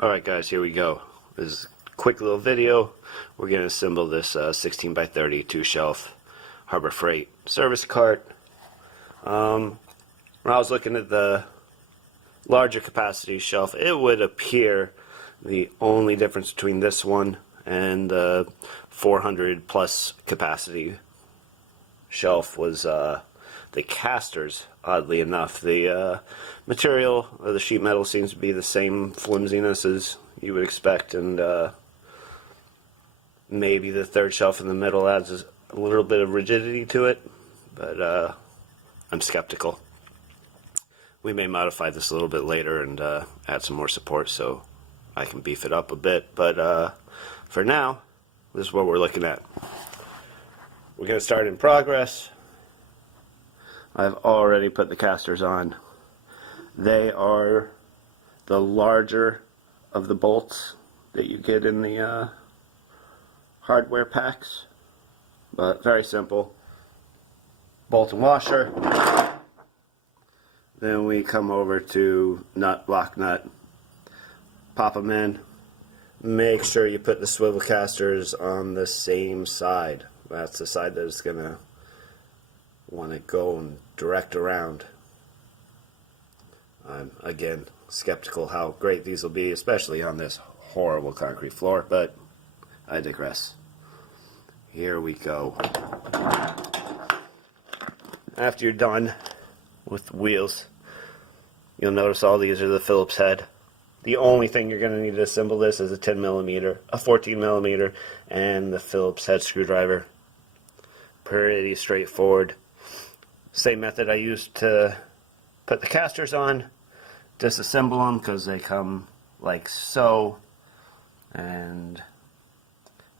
Alright guys, here we go. This is a quick little video. We're going to assemble this 16 by 32 shelf Harbor Freight service cart. When I was looking at the larger capacity shelf, it would appear the only difference between this one and the 400 plus capacity shelf was the casters. Oddly enough, the material of the sheet metal seems to be the same flimsiness as you would expect, and maybe the third shelf in the middle adds a little bit of rigidity to it, but I'm skeptical. We may modify this a little bit later and add some more support so I can beef it up a bit, but for now, this is what we're looking at. We're going to start in progress. I've already put the casters on. They are the larger of the bolts that you get in the hardware packs, but very simple. Bolt and washer. Then we come over to lock nut, pop them in. Make sure you put the swivel casters on the same side. That's the side that is going to want to go and direct around. I'm again skeptical how great these will be, especially on this horrible concrete floor, but I digress. Here we go. After you're done with the wheels, you'll notice all these are the Phillips head. The only thing you're going to need to assemble this is a 10mm, a 14mm, and the Phillips head screwdriver. Pretty straightforward. Same method I used to put the casters on. Disassemble them because they come like so, and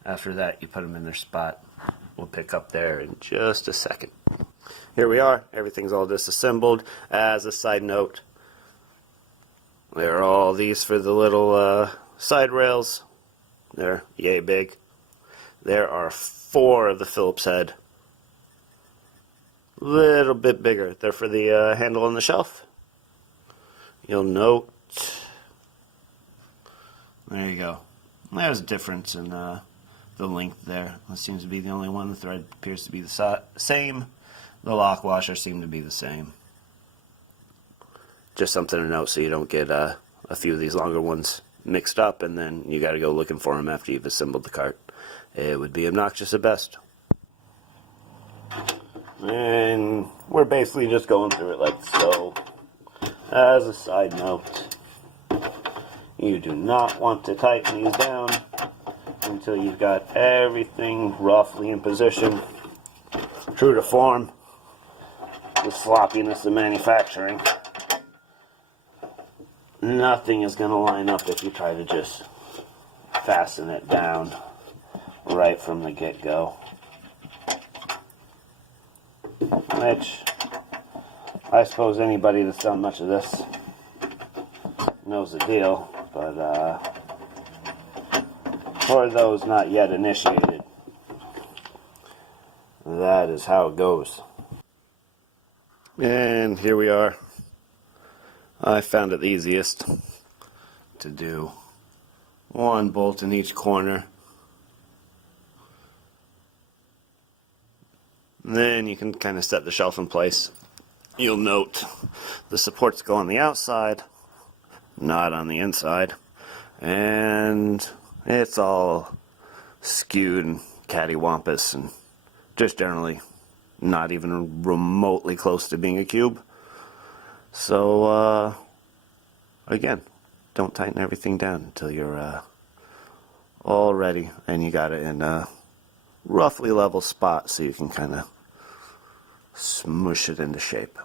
after that you put them in their spot. We'll pick up there in just a second. Here we are. Everything's all disassembled. As a side note, there are all these for the little side rails. They're yay big. There are 4 of the Phillips head. Little bit bigger. They're for the handle on the shelf. You'll note, there you go. There's a difference in the length there. That seems to be the only one. The thread appears to be the same. The lock washer seem to be the same. Just something to note so you don't get a few of these longer ones mixed up and then you got to go looking for them after you've assembled the cart. It would be obnoxious at best. And we're basically just going through it like so. As a side note, you do not want to tighten these down until you've got everything roughly in position. True to form, the sloppiness of manufacturing. Nothing is going to line up if you try to just fasten it down right from the get-go. Which, I suppose anybody that's done much of this knows the deal, but for those not yet initiated, that is how it goes. And here we are. I found it easiest to do 1 bolt in each corner. Then you can kind of set the shelf in place. You'll note the supports go on the outside, not on the inside, and it's all skewed and cattywampus and just generally not even remotely close to being a cube. So again, don't tighten everything down until you're all ready and you got it in a roughly level spot so you can kind of smush it into shape.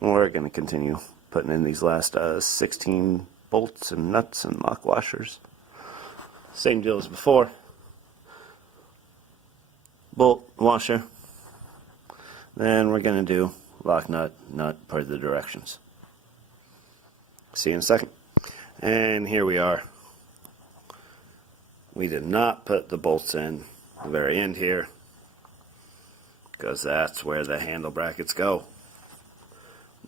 We're going to continue putting in these last 16 bolts and nuts and lock washers. Same deal as before. Bolt, washer. Then we're going to do lock nut, nut per the directions. See you in a second. And here we are. We did not put the bolts in the very end here because that's where the handle brackets go.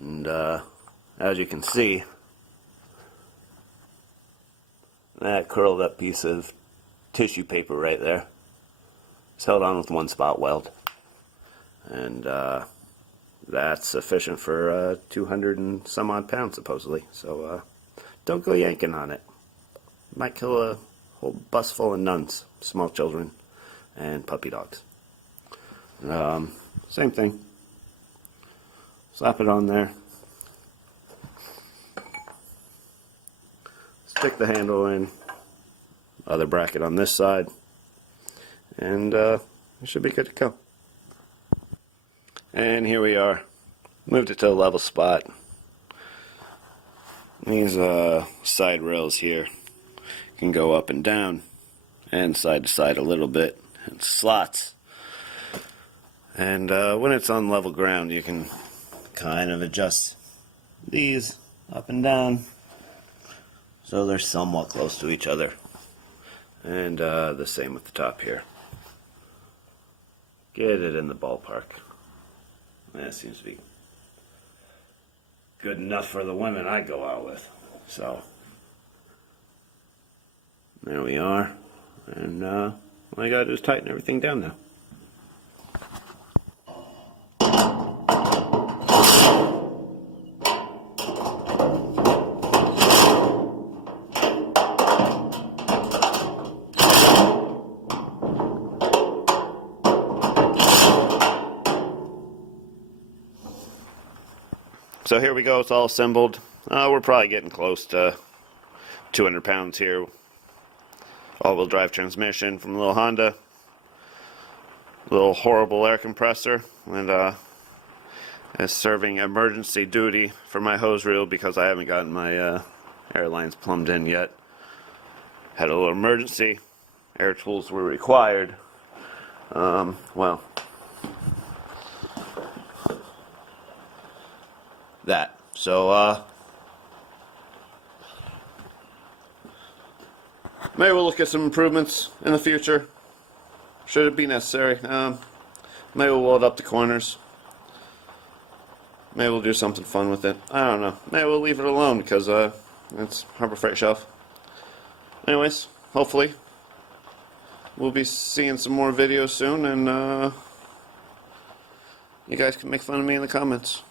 And as you can see, That curled up piece of tissue paper right there. It's held on with one spot weld. And that's sufficient for 200 and some odd pounds supposedly. So don't go yanking on it. Might kill a whole bus full of nuns, small children, and puppy dogs. Same thing. Slap it on there. Stick the handle in. Other bracket on this side. And it should be good to go. And here we are. Moved it to a level spot. These side rails here can go up and down and side to side a little bit, and slots. And when it's on level ground, you can kind of adjust these up and down so they're somewhat close to each other. And the same with the top here. Get it in the ballpark. That seems to be good enough for the women I go out with. So there we are. And all I gotta do is tighten everything down now. So here we go, it's all assembled. We're probably getting close to 200 pounds here. All-wheel drive transmission from a little Honda. Little horrible air compressor. And is serving emergency duty for my hose reel because I haven't gotten my air lines plumbed in yet. Had a little emergency. Air tools were required. Well, that. So, maybe we'll look at some improvements in the future. Should it be necessary. Maybe we'll weld up the corners. Maybe we'll do something fun with it. I don't know. Maybe we'll leave it alone because it's Harbor Freight Shelf. Anyways, hopefully we'll be seeing some more videos soon, and you guys can make fun of me in the comments.